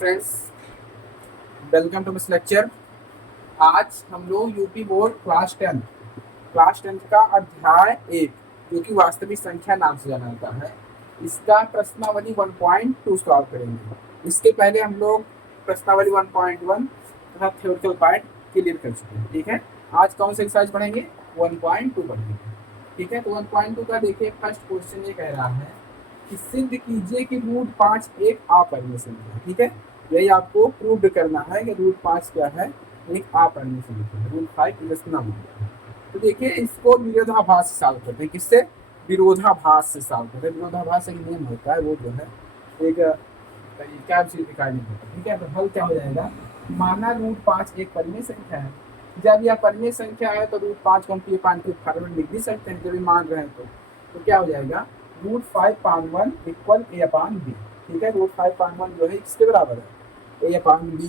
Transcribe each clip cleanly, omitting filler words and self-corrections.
Friends, welcome to this lecture. आज हम लोग यूपी बोर्ड क्लास टेंथ का अध्याय 1 जो कि वास्तविक संख्या नाम से जाना जाता है, इसका प्रश्नावली 1.2 सॉल्व करेंगे। इसके पहले हम लोग प्रश्नावली 1.1 तथा थ्योरेटिकल पार्ट क्लियर कर चुके हैं। ठीक है, आज कौन सा एक्सरसाइज पढ़ेंगे? 1.2 पढ़ेंगे। ठीक है, तो 1.2 का देखिए फर्स्ट क्वेश्चन ये कह रहा है कि सिद्ध कीजिए कि रूट 5 एक अपरिमेय संख्या है। ठीक है, यही आपको प्रूव करना है कि रूट 5 क्या है, एक अपरिमेय संख्या है। Root 5 is number. तो देखिए इसको विरोधाभास से सॉल्व करते हैं। किससे? विरोधाभास से सॉल्व करते हैं। विरोधाभास एक नियम होता है, वो जो है एक तरीका निकालने का। ठीक है, तो हल क्या हो जाएगा? माना रूट 5 एक परिमेय संख्या है। जब यह परिमेय संख्या है तो रूट 5 को हम पी पान के फॉर्म में लिख भी सकते हैं, जब ये मान रहे हैं तो क्या हो जाएगा? रूट 5/1 इक्वल ए अपान बी। ठीक है, रूट 5/1 जो है इसके बराबर है ए अपान बी,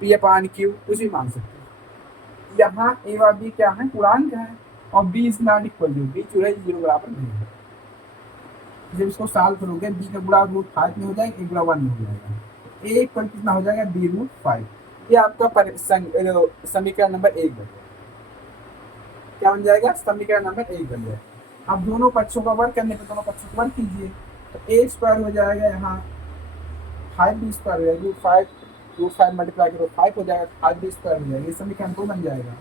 पी अपान क्यू, कुछ भी मान सकते हैं। यहाँ ए और बी क्या है? पूर्णांक है, और B is not equal to, B जो है 0 बराबर नहीं है। जब इसको सॉल्व करोगे बी का गुणा रूट 5 में हो जाएगा, ए गुणा 1 में हो जाएगा। ए इक्वल कितना हो जाएगा? B root 5। ये आपका समीकरण नंबर 1 बन जाएगा। क्या बन जाएगा? समीकरण नंबर 1 बन जाएगा। अब दोनों पक्षों का वर्ग करने पर दोनों पक्षों का वर्ग कीजिए, तो ए स्क्वायर हो जाएगा, यहाँ 5b स्क्वायर हो जाएगा, रूट 5 मल्टीप्लाई करो 5 हो जाएगा, 5b स्क्वायर हो जाएगा। ये समीकरण 2 बन जाएगा।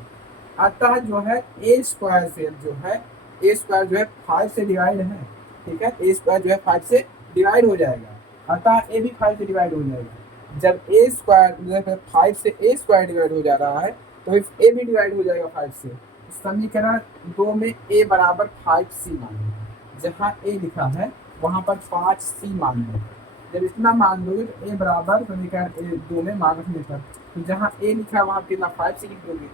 अतः जो है ए स्क्वायर जो है 5 से डिवाइड है। ठीक है, ए स्क्वायर जो है 5 से डिवाइड हो जाएगा, अतः ए भी 5 से डिवाइड हो जाएगा। जब ए स्क्वायर 5 से ए स्क्वायर डिवाइड हो जा रहा है तो ए भी डिवाइड हो जाएगा 5 से। समीकरण 2 में ए बराबर 5c मान लो, जहाँ ए लिखा है वहाँ पर 5c मान लो। जब इतना मान लोगे तो ए बराबर समीकरण 2 में मान रखने पर, तो जहाँ ए लिखा है वहाँ कितना 5c लिख दोगे,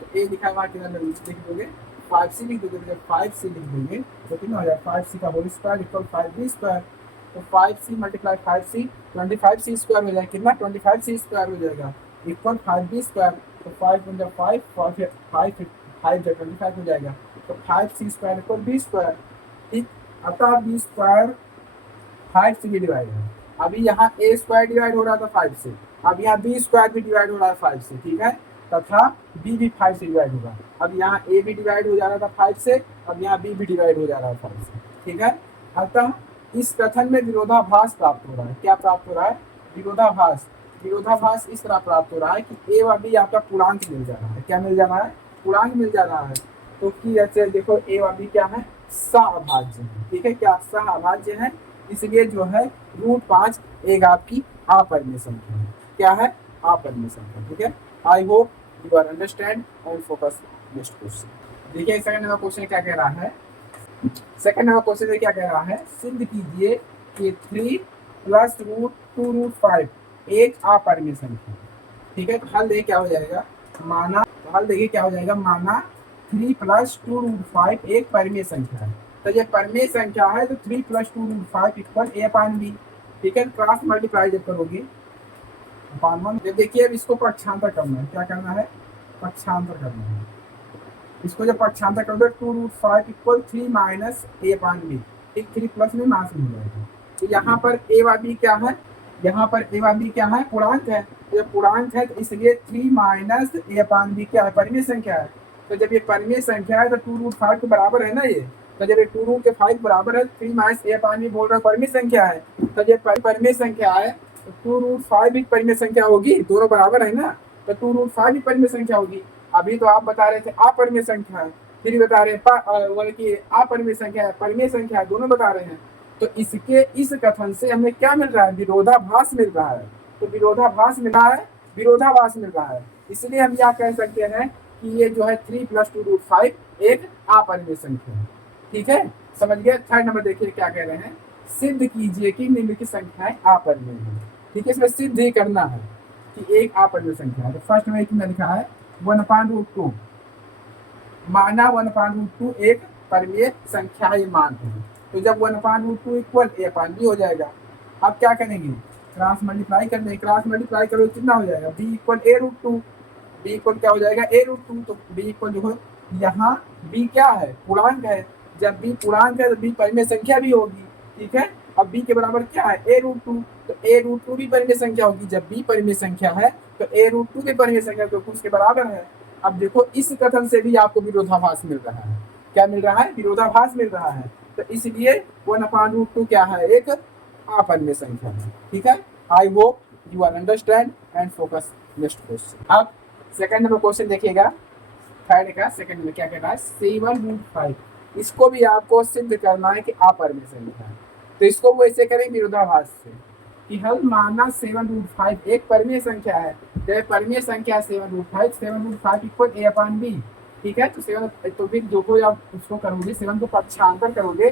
तो ए लिखा है वहाँ कितना लिख दोगे 5c लिख दोगे। जब 5c लिख दोगे तो कितना हो जाएगा? 5c का whole square equal 5b square. तो 5c multiply 5c 25c square हो जाएगा। कितना? 25c स्क्वायर हो जाएगा इक्वल 5b स्क्वायर। तो 5 जब 5 जब 25 हो जाएगा, तो 5c square equal b square. ठीक, अतः b स्क्वायर 5 से भी डिवाइड है। अभी यहाँ ए स्क्वायर डिवाइड हो रहा था 5 से, अब यहाँ बी स्क्वायर भी डिवाइड हो रहा है 5 से। ठीक है, तथा बी भी 5 से डिवाइड होगा। अब यहाँ ए भी डिवाइड हो जा रहा था 5 से, अब यहाँ बी भी डिवाइड हो जा रहा है 5 से। ठीक है, अतः इस कथन में विरोधाभास प्राप्त हो रहा है। क्या प्राप्त हो रहा है? विरोधाभास। विरोधाभास इस तरह प्राप्त हो रहा है कि ए व बी आपका पूर्णांक मिल जा रहा है। क्या मिल जा रहा है? पूर्णांक मिल जा रहा है। तो कि ऐसे देखो ए व बी क्या है? सहअभाज्य है। ठीक है, क्या सहअभाज्य है? इसलिए जो है रूट 5 एक आपकी अपरिमेय संख्या है। क्या है? अपरिमेय संख्या। ठीक है, I hope you are understand और फोकस नेक्स्ट क्वेश्चन। देखिए सेकंड नंबर क्वेश्चन क्या कह रहा है? सेकंड नंबर क्वेश्चन में क्या कह रहा है? सिद्ध कीजिए कि 3 प्लस रूट 2 रूट 5 एक अपरिमेय संख्या। ठीक है, तो हल देखिए क्या हो जाएगा। माना, तो हल देखिए क्या हो जाएगा। माना 3 प्लस 2 रूट 5 एक परिमेय संख्या है। तो ये परिमेय संख्या है, तो 3 प्लस 2 रूट 5 इक्वल ए अपान बी। ठीक है, क्रॉस मल्टीप्लाई जब करोगे अपान 1, जब देखिए अब इसको पक्षांतर करना है। क्या करना है? पक्षांतर करना है। इसको जब पक्षांतर करोगे 2 रूट 5 इक्वल 3 माइनस ए अपान बी। ठीक, 3 प्लस में माइनस में हो जाएगा। तो यहाँ पर ए व बी क्या है? यहाँ पर ए व बी क्या है? पूर्णांक है। तो जब पूर्णांक है तो इसलिए 3 माइनस ए अपान बी क्या है? परिमेय संख्या है। तो जब ये परिमेय संख्या है तो 2 रूट 5 के बराबर है ना ये। तो जब ये 2 रूट के 5 बराबर है, 3 माइनस ए अपान बी बोल रहा है परिमेय संख्या है। तो जब परिमेय संख्या है तो 2 रूट 5 भी परिमेय संख्या होगी, दोनों बराबर है ना, तो 2 रूट 5 भी परिमेय संख्या होगी। अभी तो आप बता रहे थे अपरिमेय संख्या है, फिर बता रहे कि अपरिमेय संख्या है, परिमेय संख्या है, दोनों बता रहे हैं। तो इसके इस कथन से हमें क्या मिल रहा है? विरोधाभास मिल रहा है। तो विरोधाभास मिल रहा है, विरोधाभास मिल रहा है। इसलिए हम क्या कह सकते हैं कि ये जो है 3 प्लस 2 रूट 5 एक अपरिमेय संख्या है। ठीक है, समझ गए। थर्ड नंबर देखिए क्या कह रहे हैं। सिद्ध कीजिए कि निम्नलिखित संख्याएं अपरिमेय है। ठीक है, इसमें सिद्ध ही करना है कि एक अपरिमेय संख्या है। तो फर्स्ट में कितना लिखा है? 1/√2। माना 1/√2 एक परिमेय संख्या ये मानते हैं। तो जब 1/√2 इक्वल ए अपान बी हो जाएगा। अब क्या करेंगे? क्रॉस मल्टीप्लाई कर देंगे। क्रॉस मल्टीप्लाई करो कितना हो जाएगा? B equal a√2। B equal क्या हो जाएगा? a√2। तो बी इक्वल जो है यहाँ बी क्या है? पूर्णांक है। जब बी पूर्णांक है तो बी परिमेय संख्या भी होगी। ठीक है, अब b के बराबर क्या है a√2, तो a√2 भी परिमेय संख्या होगी। जब b परिमेय संख्या है तो a√2 भी परिमेय संख्या क्योंकि उसके बराबर है। अब देखो इस कथन से भी आपको विरोधाभास मिल रहा है। क्या मिल रहा है? विरोधाभास मिल रहा है। तो इसलिए 1/√2 क्या है? एक अपरिमेय संख्या है। ठीक है, I hope you are understand and focus next question. अब सेकंड नंबर क्वेश्चन देखिएगा, थर्ड का सेकंड में क्या कहना है, 7√5। इसको भी आपको सिद्ध करना है कि अपरिमेय संख्या है। तो इसको वो ऐसे करें विरोधाभास से कि हल माना 7√5 एक परिमेय संख्या है। जब परिमेय संख्या है 7√5, 7√5 इक्वल a/b। ठीक है, तो 7 तो फिर जो कोई आप उसको करोगे 7 को पक्षांतर करोगे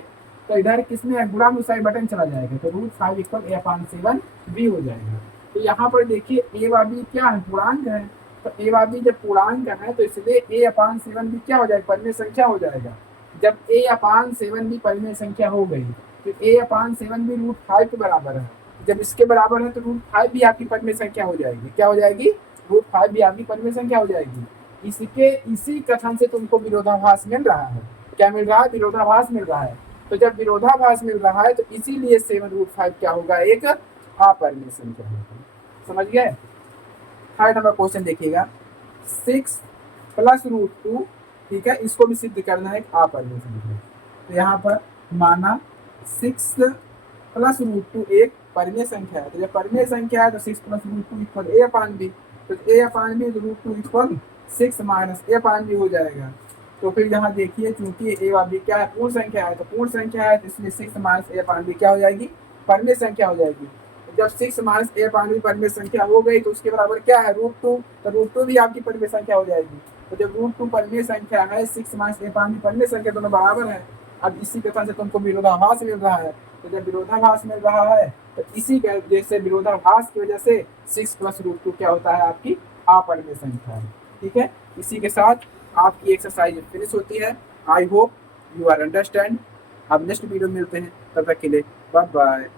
तो इधर किसमें गुणा अनुसार बटन चला जाएगा, तो √5 इक्वल a/7 b हो जाएगा। तो यहाँ पर देखिए a व b क्या है? पूर्णांक है। तो a व b जब पूर्णांक है तो इसलिए a/7 भी क्या हो जाएगा? परिमेय संख्या हो जाएगा। जब a/7 भी परिमेय संख्या हो गई तो a/7 भी √5 के बराबर है। जब इसके बराबर है तो √5 भी आपकी परिमेय संख्या हो जाएगी। क्या हो जाएगी? √5 भी आपकी परिमेय संख्या हो जाएगी। इसी कथन से तुमको विरोधाभास मिल रहा है। क्या मिल रहा है? विरोधाभास मिल रहा है। तो जब विरोधाभास मिल रहा है तो इसीलिए 7√5 क्या होगा? एक अपरिमेय संख्या होगा। समझ गए? थर्ड नंबर क्वेश्चन देखिएगा, 6 + √2। ठीक है, इसको भी सिद्ध करना है एक अपरिमेय संख्या। तो यहाँ पर माना 6 + √2 एक परिमेय संख्या है। तो जब परिमेय संख्या है तो 6 + √2 इक्वल a/b। तो a/b √2 इक्वल 6 - a/b हो जाएगा। तो फिर यहाँ देखिए चूंकि a व b क्या है? पूर्ण संख्या है। तो पूर्ण संख्या है तो इसलिए 6 - a/b क्या हो जाएगी? परिमेय संख्या हो जाएगी। जब 6 - a/b परिमेय संख्या हो गई तो उसके बराबर क्या है? √2। तो √2 भी आपकी परिमेय संख्या हो जाएगी। तो जब √2 परिमेय संख्या है, 6 - a/b परिमेय संख्या दोनों बराबर है। अब इसी कथन से तुमको विरोधाभास मिल रहा है। तो जब विरोधाभास मिल रहा है तो इसी के जैसे विरोधाभास की वजह से 6 + √2 क्या होता है? आपकी अपरिमेय संख्या है। ठीक है, इसी के साथ आपकी एक्सरसाइज फिनिश होती है। I hope you are understand. अब नेक्स्ट वीडियो मिलते हैं, तब तक के लिए बाय बाय।